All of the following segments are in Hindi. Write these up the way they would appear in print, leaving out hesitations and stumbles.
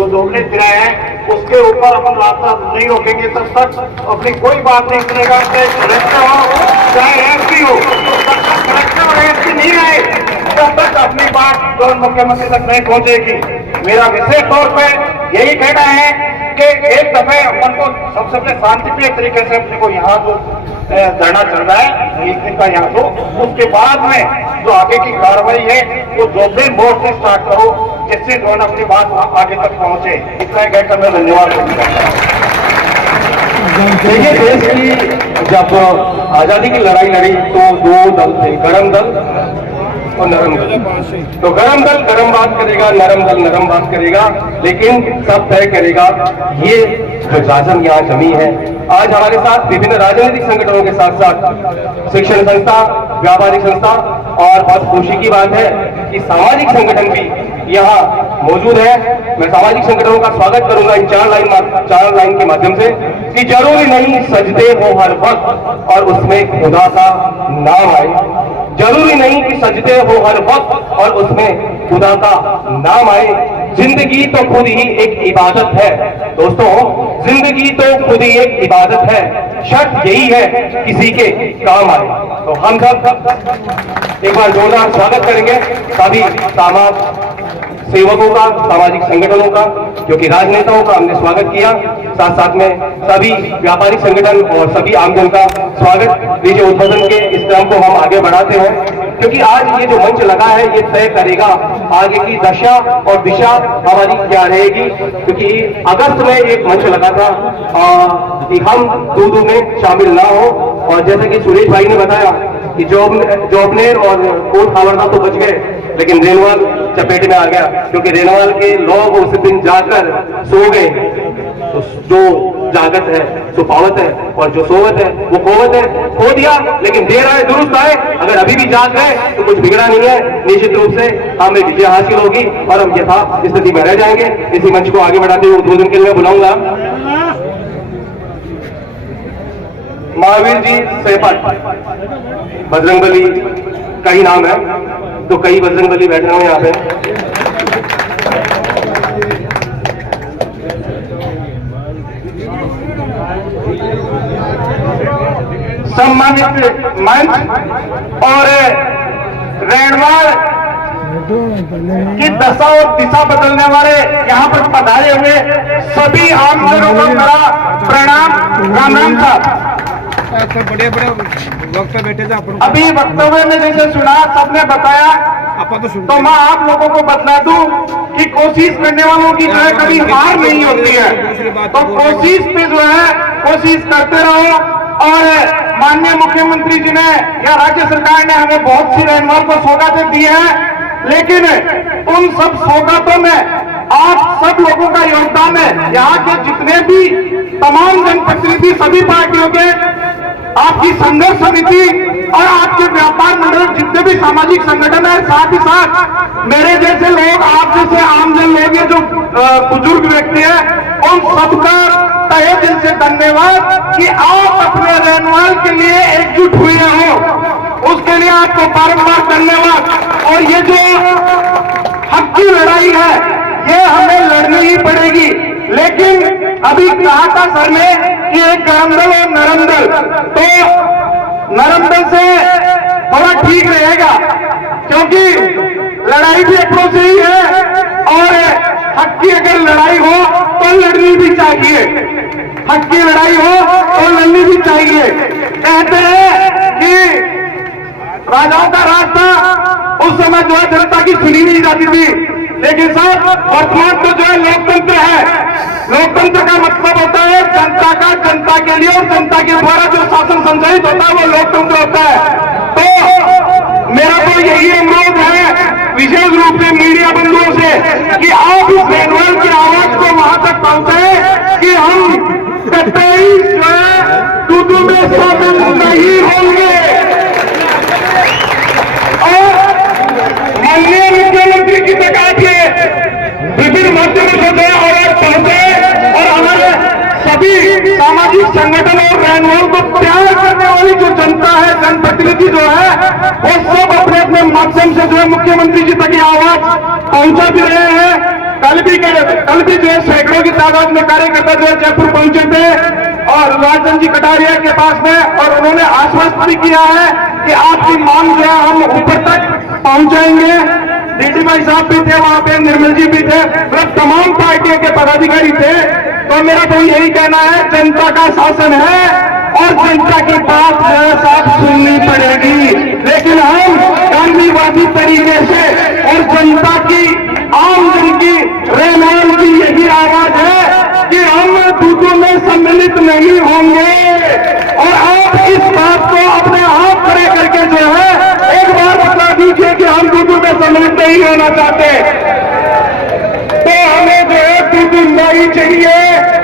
जो दोगले किराए हैं उसके ऊपर अपन रास्ता नहीं रोकेंगे तब तक अपनी कोई बात नहीं सुनेगा। चाहे कलेक्टर हो चाहे एसपी हो, तब तक कलेक्टर और एसपी नहीं आए तब तक अपनी बात जो मुख्यमंत्री तक नहीं पहुंचेगी। मेरा विशेष तौर पर यही कहना है कि एक दफे अपन को सबसे पहले शांतिप्रिय तरीके से अपने को यहाँ जो धरना चल रहा है एक दिन का यहाँ तो उसके बाद में जो आगे की कार्रवाई है वो जोबले मोड़ से स्टार्ट करो, जिससे जो है अपनी बात आगे तक पहुंचे। इतना कहकर मैं धन्यवाद देता हूं। देखिए, देश की जब आजादी की लड़ाई लड़ी तो दो दल थे, गरम दल और नरम दल। तो गरम दल गरम बात करेगा, नरम दल नरम बात करेगा, लेकिन सब तय करेगा ये जो शासन यहाँ जमी है। आज हमारे साथ विभिन्न राजनीतिक संगठनों के साथ साथ शिक्षण संस्था, व्यापारिक संस्था, और बहुत खुशी की बात है कि सामाजिक संगठन भी यहाँ मौजूद है। मैं सामाजिक संगठनों का स्वागत करूंगा इन चार लाइन के माध्यम से कि जरूरी नहीं सजदे हो हर वक्त और उसमें खुदा का नाम आए। जरूरी नहीं कि सजदे हो हर वक्त और उसमें खुदा का नाम आए। जिंदगी तो खुद ही एक इबादत है दोस्तों, जिंदगी तो खुद ही एक इबादत है। शर्त यही है किसी के काम आए। तो हम सब एक बार जोरदार स्वागत करेंगे सभी सेवकों का, सामाजिक संगठनों का, क्योंकि राजनेताओं का हमने स्वागत किया, साथ साथ में सभी व्यापारिक संगठन और सभी आमजन का स्वागत। लीजिए, उद्बोधन के इस क्रम को हम आगे बढ़ाते हैं, क्योंकि आज ये जो मंच लगा है ये तय करेगा आगे की दशा और दिशा हमारी क्या रहेगी। क्योंकि अगस्त में एक मंच लगा था कि हम दूध में शामिल ना हो, और जैसे कि सुरेश भाई ने बताया कि जोबनेर और कोट खावरदा तो बच गए, लेकिन रेनवाल चपेट में आ गया, क्योंकि रेनवाल के लोग उस दिन जाकर सो गए। तो जो जागत है सो पावत है, और जो सोवत है वो खोवत है। खो दिया लेकिन देर आए दुरुस्त आए। अगर अभी भी जाग गए तो कुछ बिगड़ा नहीं है, निश्चित रूप से हमें विजय हासिल होगी और हम यथा स्थिति में रह जाएंगे। इसी मंच को आगे बढ़ाते हुए उद्बोधन के लिए बुलाऊंगा महावीर जी सेपट। बजरंगबली का ही नाम है, तो कई बजरंगबली बैठ रहे हैं यहाँ पे। सम्मानित मंच और रेणवाल की दशा और दिशा बदलने वाले यहाँ पर पधारे हुए सभी आमजनों को मेरा प्रणाम। राम राम साहब। बड़े बड़े वक्ता बैठे थे, अभी वक्तव्य में जैसे सुना, सबने बताया, तो मैं आप लोगों को बता दूं कि कोशिश करने वालों की जो है कभी हार नहीं होती है। तो कोशिश पे जो है कोशिश करते रहो। और माननीय मुख्यमंत्री जी ने या राज्य सरकार ने हमें बहुत सी रेनवाल को सौगातें दी है, लेकिन उन सब सौगातों में आप सब लोगों का योगदान है। यहाँ के जितने भी तमाम जनप्रतिनिधि, सभी पार्टियों के, आपकी संघर्ष समिति और आपके व्यापार मंडल, जितने भी सामाजिक संगठन है, साथ ही साथ मेरे जैसे लोग, आप जैसे आमजन लोग, ये जो बुजुर्ग व्यक्ति है, उन सबका तहे दिल से धन्यवाद कि आप अपने रेनवाल के लिए एकजुट हुए हो। उसके लिए आपको बारंबार धन्यवाद। और ये जो हक की लड़ाई है ये हमें लड़नी ही पड़ेगी। लेकिन अभी कहा था सर ने कि एक गरम दल और नरम दल, तो नरम दल से बड़ा ठीक रहेगा, क्योंकि लड़ाई भी अपनों से ही है और हक की अगर लड़ाई हो तो लड़नी भी चाहिए। हक की लड़ाई हो तो लड़नी भी चाहिए। कहते हैं कि राजाओं का राज था, उस समय जो है जनता की सुनी नहीं जाती थी, लेकिन साहब वर्तमान तो जो है लोकतंत्र है। लोकतंत्र का मतलब होता है जनता का जनता के लिए, और जनता के द्वारा जो शासन संचालित होता है वो लोकतंत्र होता है। तो मेरा तो यही अनुरोध है विशेष रूप से मीडिया बंधुओं से कि आप इस रेनवाल की आवाज को वहां तक पहुंचाएं कि हम कतई जो है दूध में शामिल नहीं होंगे। और माननीय मुख्यमंत्री की सरकार के विभिन्न माध्यमों से जो आवाज पहुंचे और हमारे सभी सामाजिक संगठन और रेनवाल को प्यार करने वाली जो जनता है, जनप्रतिनिधि जो है, वो सब अपने अपने माध्यम से जो है मुख्यमंत्री जी तक आवाज पहुंचा भी रहे हैं। कल भी जो है तादाद में कार्यकर्ता जो है जयपुर पहुंचे थे और राजन जी कटारिया के पास में, और उन्होंने आश्वस्त भी किया है कि आपकी मांग जो है हम ऊपर तक पहुंचाएंगे। डीडी भाई साहब भी थे वहां पे, निर्मल जी भी थे, मतलब तमाम पार्टियों के पदाधिकारी थे। तो मेरा तो यही कहना है, जनता का शासन है और जनता की बात जो है साफ सुननी पड़ेगी, लेकिन हम गांधीवादी तरीके से और जनता की, आम जन की, रेलवे की यही आवाज है कि हम दूतों में सम्मिलित नहीं होंगे। और आप इस बात को अपने आप खड़े करके जो है एक बार बता दीजिए कि हम दूतों में सम्मिलित नहीं होना चाहते। तो हमें जो है दूतों नहीं चाहिए,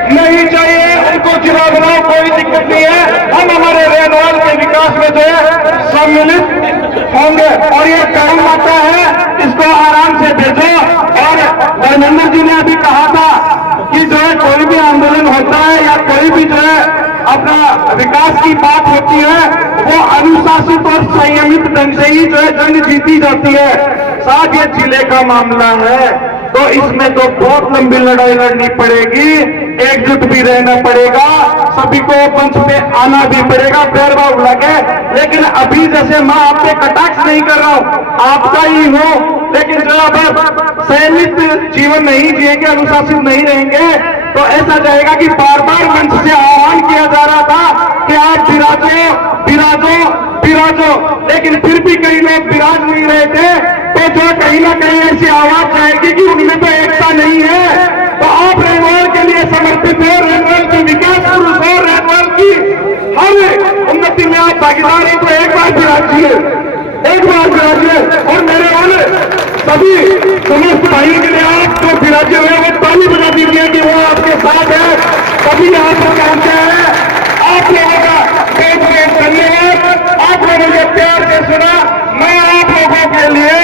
नहीं चाहिए, उनको जिला बनाओ, कोई दिक्कत नहीं है, हम हमारे रेलवाल के विकास में जो है सम्मिलित होंगे। और ये काम आता है, इसको आराम से भेजो। और धर्मेंद्र जी ने अभी कहा था कि जो है कोई भी आंदोलन होता है या कोई भी जो है अपना विकास की बात होती है, वो अनुशासित और संयमित ढंग से ही जो है जंग जीती जाती है। साथ ये जिले का मामला है, तो इसमें तो बहुत लंबी लड़ाई लड़नी पड़ेगी, एकजुट भी रहना पड़ेगा, सभी को मंच पे आना भी पड़ेगा, पैरवाव लगे। लेकिन अभी जैसे मैं आप पे कटाक्ष नहीं कर रहा हूं, आपका ही हूं, लेकिन जो अब संयमित जीवन नहीं जिएंगे, अनुशासित नहीं रहेंगे, तो ऐसा जाएगा कि बार बार मंच से आह्वान किया जा रहा था कि आप विराजो विराजो विराजो, लेकिन फिर भी कई लोग विराज नहीं रहे थे। तो जो कहीं ना कहीं ऐसी आवाज जाएगी कि उनमें तो एकता नहीं है। तो आप रेलवे के लिए समर्पित हो, रेलवे के विकास पुरुष हो, रेलवे की हर उन्नति में आप भागीदार हैं, तो एक बार विराजिए, एक बार विराजिए। और मेरे वाले सभी समस्त भाइयों के लिए आप जो विराजे हुए वो ताली बजा दीजिए कि वो आपके साथ है, सभी यहाँ पर पहुंचे हैं। आप लोगों का बहुत बहुत धन्यवाद, आप लोगों ने प्यार से सुना। मैं आप लोगों के लिए,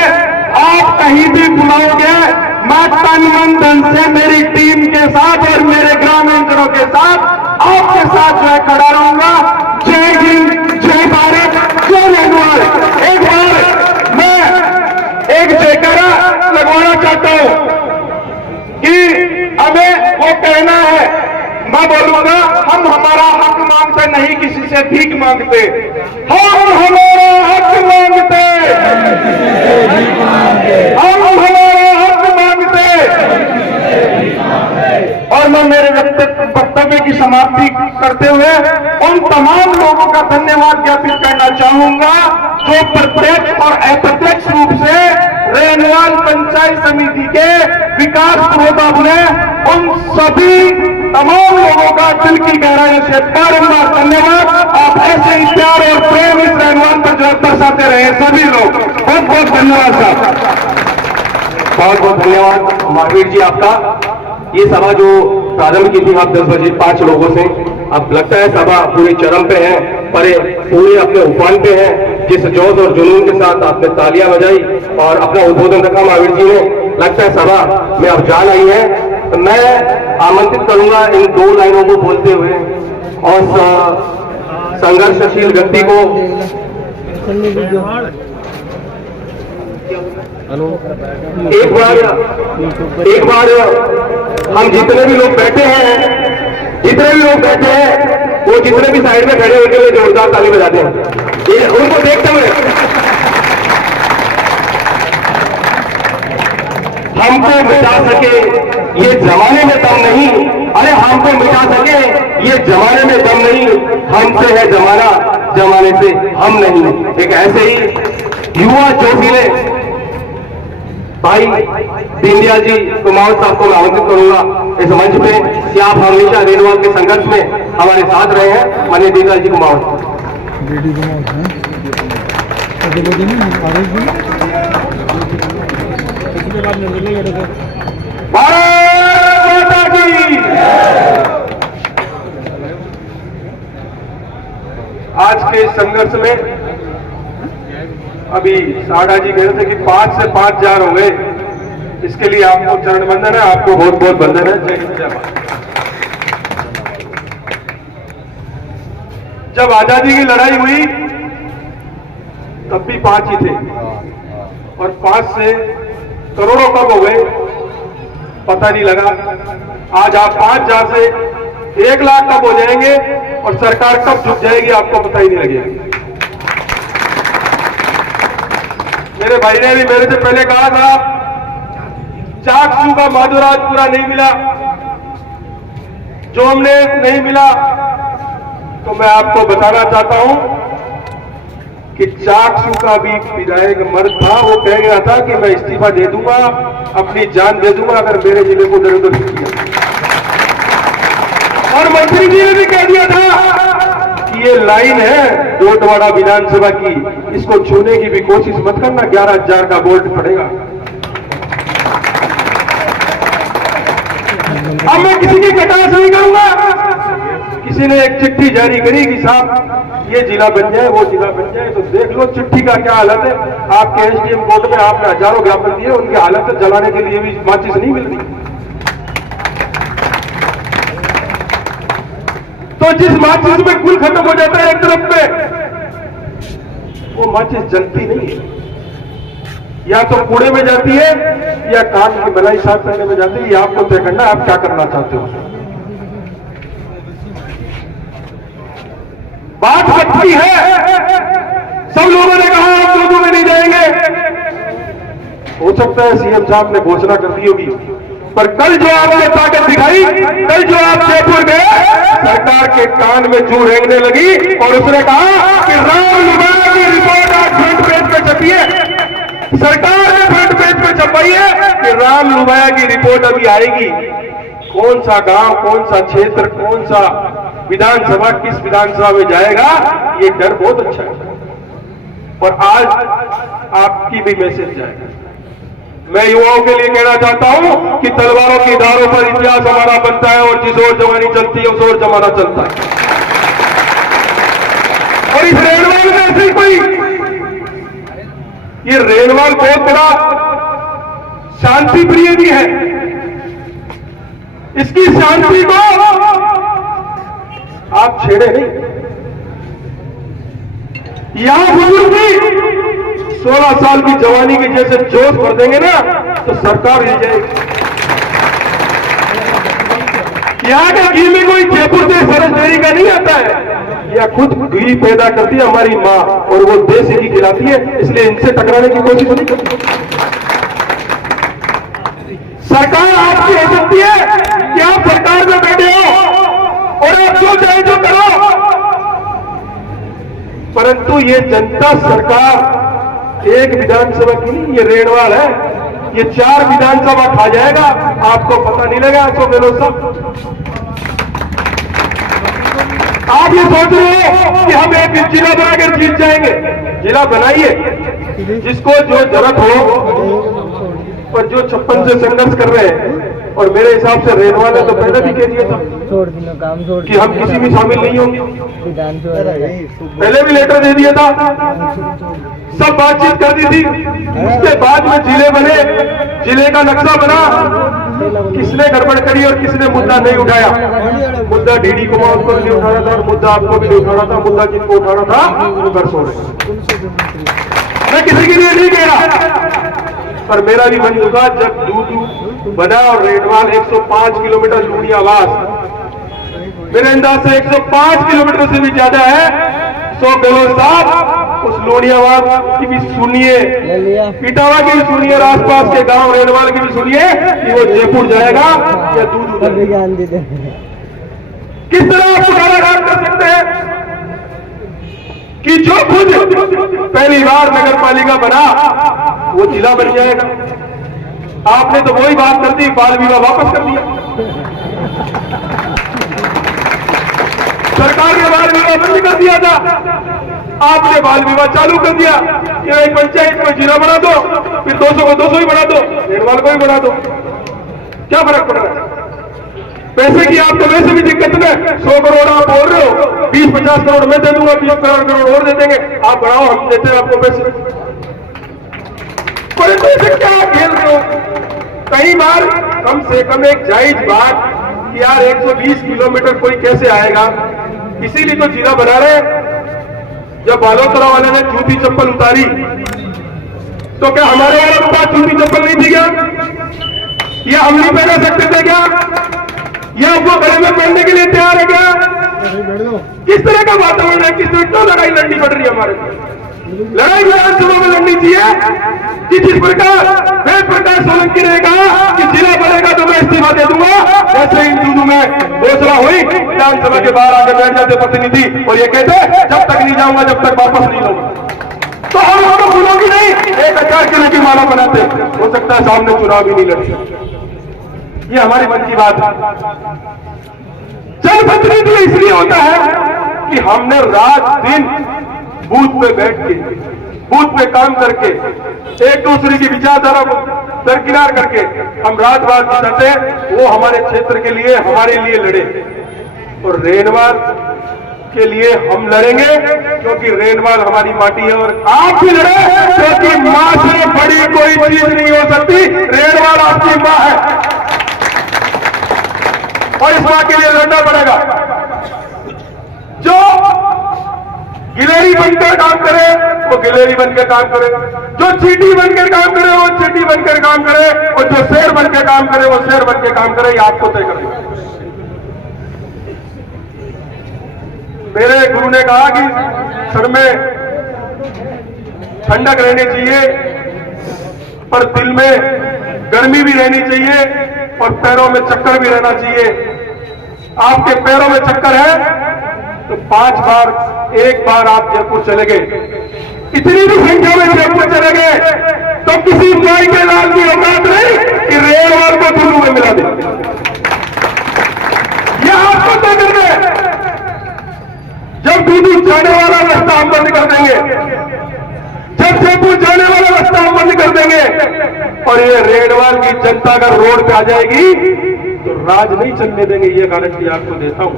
आप कहीं भी बुलाओगे, मैं तन मन धन से मेरी टीम के साथ और मेरे ग्रामीणजनों के साथ आपके साथ जो है खड़ा रहूंगा। जय हिंद, जय भारत, जय रेलवे। एक बार मैं एक जयकारा लगवाना चाहता हूं कि हमें वो कहना है, मैं बोलूंगा, हम हमारा हक मांगते नहीं, किसी से भीख मांगते, हम हमारा हक मांगते, हम हमारा हक मांगते। और मैं मेरे वक्तव्य की समाप्ति करते हुए उन तमाम लोगों का धन्यवाद ज्ञापित करना चाहूंगा जो प्रत्यक्ष और अप्रत्यक्ष रूप से रेनवाल पंचायत समिति के विकास प्रोग्राम में, उन सभी तमाम लोगों का दिल की गहराई से बारंबार धन्यवाद। आप ऐसे ही प्यार और प्रेम इस रेनवाल पर जो दर्शाते रहे सभी लोग, बहुत बहुत धन्यवाद साहब। बहुत बहुत धन्यवाद महावीर जी आपका। ये सभा जो प्रारंभ की थी आप 10 बजे 5 लोगों से, अब लगता है सभा पूरे चरम पे है, पर पूरे अपने उफान पे है। जिस जोश और जुनून के साथ आपने तालियां बजाई और अपना उद्बोधन रखा महावीर जी ने, लगता है सभा में अब जान आई है। तो मैं आमंत्रित करूंगा इन 2 लाइनों को बोलते हुए और संघर्षशील व्यक्ति को एक बार हम जितने भी लोग बैठे हैं, वो जितने भी साइड में खड़े होते हुए जोरदार ताली बजाते हैं, ये उनको देखते हुए हमको मिटा सके ये जमाने में दम नहीं, अरे हमको मिटा सके ये जमाने में दम नहीं, हमसे है जमाना, जमाने से हम नहीं। एक ऐसे ही युवा जोशीले भाई दीनदयाल जी कुमावत साहब को मैं आमंत्रित करूंगा इस मंच पे कि आप हमेशा रेलवे के संघर्ष में हमारे साथ रहे हैं। माननीय दीनदयाल जी कुमावत। भारत माता की। आज के संघर्ष में अभी साड़ा जी कह रहे थे कि 5 से 5 जार हो गए, इसके लिए आपको चरण बंदन है, आपको बहुत बहुत बंदन है। जय हिंद, जय भारत। जब आजादी की लड़ाई हुई तब भी 5 ही थे, और 5 से करोड़ों कब हो गए? पता नहीं लगा। आज आप 5,000 से 1 लाख कब हो जाएंगे और सरकार कब झुक जाएगी आपको पता ही नहीं लगेगा। मेरे भाई ने भी मेरे से पहले कहा था चाकसू का माधुराज पूरा नहीं मिला, जो हमने नहीं मिला, तो मैं आपको बताना चाहता हूं कि चाकसू का भी विधायक मर्द था, वो कह गया था कि मैं इस्तीफा दे दूंगा, अपनी जान दे दूंगा अगर मेरे जिले को दर उधर किया। और मंत्री जी ने भी कह दिया था कि ये लाइन है डोडवाड़ा विधानसभा की, इसको छूने की भी कोशिश मत करना, 11,000 का बोल्ट पड़ेगा। अब मैं किसी की कटास नहीं करूंगा। किसी ने एक चिट्ठी जारी करी कि साहब ये जिला बन जाए, वो जिला बन जाए, तो देख लो चिट्ठी का क्या हालत है। आपके एसडीएम कोर्ट में आपने हजारों ज्ञापन दिए, उनकी हालत जलाने के लिए भी माचिस नहीं मिल रही। तो जिस माचिस में कुल खत्म हो जाता है एक तरफ पे, वो माचिस जलती नहीं है, या तो कूड़े में जाती है या कान की मलाई साफ करने में जाती है। ये आपको तय करना आप क्या करना चाहते हो। बात सच्ची है, सब लोगों ने कहा हम 2-2 में नहीं जाएंगे। हो सकता है सीएम साहब ने घोषणा कर दी होगी, पर कल जो आपने ताकत दिखाई, कल जो आप जयपुर गए, सरकार के कान में जू रेंगने लगी और उसने कहा कि राम लुबाया की रिपोर्ट आज फ्रंट पेज पे छपी है। सरकार ने फ्रंट पेज पे छपाई है कि राम लुबाया की रिपोर्ट अभी आएगी। कौन सा गांव, कौन सा क्षेत्र, कौन सा विधानसभा, किस विधानसभा में जाएगा, ये डर बहुत अच्छा है। और आज आपकी भी मैसेज जाएगा। मैं युवाओं के लिए कहना चाहता हूं कि तलवारों की धारों पर इतिहास हमारा बनता है और जिस ओर जवानी चलती है उस ओर जमाना चलता है। और इस रेणवाल में ऐसी कोई, ये रेणवाल बहुत बड़ा शांति प्रिय भी है। इसकी शांति को आप छेड़े नहीं। यहां बुजुर्ग भी 16 साल की जवानी के जैसे जोश भर देंगे ना तो सरकार हिल जाएगी। यहाँ के घी में कोई जयपुर से सरस डेयरी का नहीं आता है, या खुद घी पैदा करती है हमारी माँ और वो देसी घी खिलाती है, इसलिए इनसे टकराने की कोशिश नहीं करती। सरकार आपकी हो सकती है कि आप सरकार में बैठे हो और आप जो चाहे जो करो, परंतु ये जनता सरकार एक विधानसभा की नहीं, ये रेणवाल है, ये 4 विधानसभा खा जाएगा, आपको पता नहीं लगा। अशोक गहलोत साहब, आप ये सोच रहे हो कि हम एक जिला बनाकर जीत जाएंगे। जिला बनाइए, जिसको जो जरूरत हो, पर जो 56 से संघर्ष कर रहे हैं, और मेरे हिसाब से रेणवाल ने तो पहले भी कह दिया था कि हम किसी भी शामिल नहीं होंगे, पहले भी लेटर दे दिया था, सब बातचीत कर दी थी। उसके बाद में जिले बने, जिले का नक्शा बना, किसने गड़बड़ करी और किसने मुद्दा नहीं उठाया। मुद्दा डीडी कुमार को नहीं उठाना था और मुद्दा आपको भी नहीं उठाना था, मुद्दा जिनको उठाना था वो घर सो रहे। मैं किसी के लिए नहीं कह रहा, पर मेरा भी मन दुखा जब दूध बना और रेणवाल 105 किलोमीटर लूणियावास, मेरे अंदाज से 105 किलोमीटर से भी ज्यादा है। अशोक गहलोत साहब उस लूणियावास की भी सुनिए, इटावा की भी सुनिए और आसपास के गांव रेणवाल की भी सुनिए कि वो जयपुर जाएगा या दूध। किस तरह आप पुनराघात कर सकते हैं कि जो खुद पहली बार नगर पालिका बना वो जिला बन जाएगा। आपने तो वही बात कर दी, बाल विवाह वापस कर दिया। सरकार ने बाल विवाह बंद कर दिया था, आपने बाल विवाह चालू कर दिया कि भाई पंचायत को जिला बना दो, फिर 200 को 200 ही बना दो, रेणवाल को ही बना दो। क्या फर्क पड़ रहा है? पैसे की आपको वैसे भी दिक्कत है, 100 करोड़ आप बोल रहे हो, 20-50 करोड़ मैं दे दूंगा, 20 करोड़ और दे देंगे, आप बढ़ाओ, हम देते हैं आपको पैसे। परंतु इसे क्या खेल रहे हो? कई बार कम से कम एक जायज बात कि यार 120 किलोमीटर कोई कैसे आएगा, इसीलिए तो जिला बना रहे। जब बालोतरा वाले ने जूती चप्पल उतारी तो क्या हमारे वाले के पास जूती चप्पल नहीं थी क्या? ये हम नहीं पहना सकते थे क्या? ये आपको गले में पहनने के लिए तैयार है क्या? किस तरह का वातावरण है? किस तरह क्यों लड़ाई लड़नी पड़ रही है हमारे? लड़ाई विधानसभा में लड़नी चाहिए कि जिस प्रकार वेद प्रकाश सोलंकी ने कहा कि जिला बढ़ेगा तो मैं इस्तीफा दे दूंगा, ऐसे इन दोनों में घोषणा हुई, विधानसभा के बाहर आकर बैठ जाते प्रतिनिधि और ये कहते जब तक नहीं जाऊंगा जब तक वापस नहीं लूंगा। तो हम लोग भूलों की नहीं, एक अचार के की माला बनाते, हो सकता है सामने चुनाव भी नहीं लड़ते। ये हमारी मन की बात है। जनप्रतिनिधि इसलिए होता है कि हमने रात दिन बूथ पे बैठ के, बूथ पे काम करके, एक दूसरे की विचारधारा को दरकिनार करके हम रात रात जिताते, वो हमारे क्षेत्र के लिए, हमारे लिए लड़े। और रेनवाल के लिए हम लड़ेंगे क्योंकि रेनवाल हमारी माटी है, और आप भी लड़े क्योंकि मां से बड़ी कोई चीज नहीं हो सकती। रेनवाल आपकी मां है और इस मां के लिए लड़ना पड़ेगा। जो गिलेरी बनकर काम करे वो गिलेरी बनकर काम करे, जो चींटी बनकर काम करे वो चींटी बनकर काम करे, और जो शेर बनकर काम करे वो शेर बनकर काम करे। ये आपको तय करेगा। मेरे गुरु ने कहा कि सर में ठंडक रहनी चाहिए, पर दिल में गर्मी भी रहनी चाहिए, और पैरों में चक्कर भी रहना चाहिए। आपके पैरों में चक्कर है तो 5 बार, एक बार आप जयपुर चले गए, इतनी भी संख्या में जयपुर चले गए तो किसी माई के लाल की औकात नहीं कि रेलवाल को दुनू में मिला दे। यह आपको तय कर दे। जब दूधू जाने वाला रास्ता हम बंद कर देंगे, जब जयपुर जाने वाला रास्ता हम बंद कर देंगे, और ये रेडवाल की जनता अगर रोड पे आ जाएगी तो राज नहीं चलने देंगे। ये गारंटी आपको देता हूं।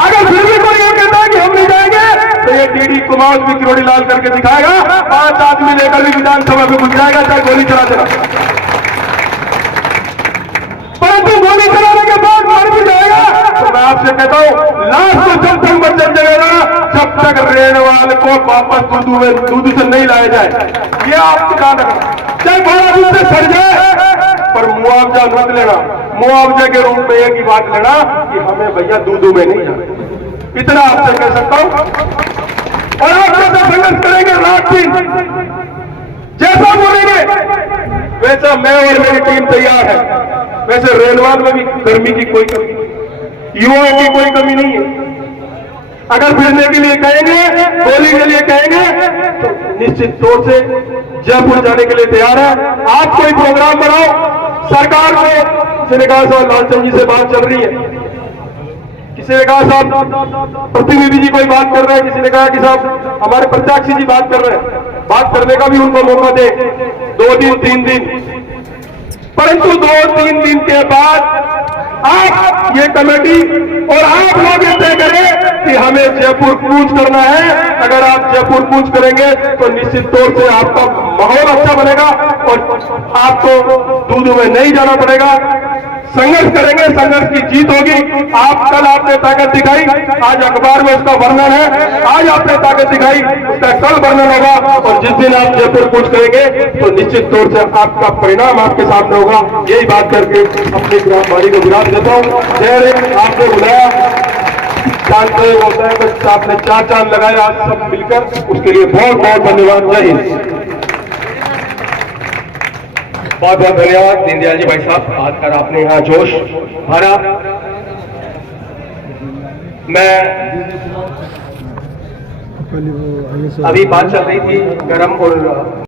अगर फिर भी कोई ये कहता है कि हम नहीं जाएंगे तो ये डीडी कुमाऊं भी किरोड़ी लाल करके दिखाएगा, 5 आदमी लेकर भी विधानसभा में घुस जाएगा, चाहे गोली चला देगा। परंतु गोली चलाने के बाद मर भी जाएगा तो मैं आपसे कहता हूं, लाश को जब तक मत जल जाएगा जब तक रेणवाल को वापस दूध से नहीं लाया जाए। ये आपको ध्यान रखना। चाहे बड़ा दूध से सड़ जाए पर मुआवजा मत लेना। मुआवजे के रूप में एक ही बात लेना कि हमें भैया दूधू में नहीं जाना। इतना आपसे कह सकता हूं। और आप जैसा संघर्ष करेंगे रात दिन, जैसा बोलेंगे वैसा मैं और मेरी टीम तैयार है। वैसे रेलवाल में भी गर्मी की कोई कमी नहीं, युवाओं की कोई कमी नहीं है। अगर फिरने के लिए कहेंगे, गोली के लिए कहेंगे तो निश्चित तौर से जयपुर जाने के लिए तैयार है। आप कोई प्रोग्राम बनाओ। सरकार में किसी ने कहा साहब लालचंद जी से बात चल रही है, किसी ने कहा साहब प्रतिनिधि जी कोई बात कर रहे हैं, किसी ने कहा कि साहब हमारे प्रत्याशी जी बात कर रहे हैं। बात करने का भी उनको मौका दे, 2 दिन 3 दिन। परंतु 2-3 दिन के बाद आप ये कमेटी और आप लोग तय करें कि हमें जयपुर कूच करना है। अगर आप जयपुर कूच करेंगे तो निश्चित तौर से आपका माहौल अच्छा बनेगा और आपको दूध में नहीं जाना पड़ेगा। संघर्ष करेंगे, संघर्ष की जीत होगी। आप कल आपने ताकत दिखाई, आज अखबार में उसका वर्णन है। आज आपने ताकत दिखाई, उसका कल वर्णन होगा, और जिस दिन आप जयपुर कूच करेंगे तो निश्चित तौर से आपका परिणाम आपके सामने होगा। यही बात करके अपनी ग्रामवाणी को विराम देता हूँ। जय हिंद। आपने बुलाया, चांद होता है तो आपने 4 चांद लगाया आज सब मिलकर, उसके लिए बहुत बहुत धन्यवाद। जय हिंद। बहुत बहुत धन्यवाद दीनदयाल जी भाई साहब। आकर आपने यहाँ जोश भरा। मैं अभी बात चल रही थी गरम और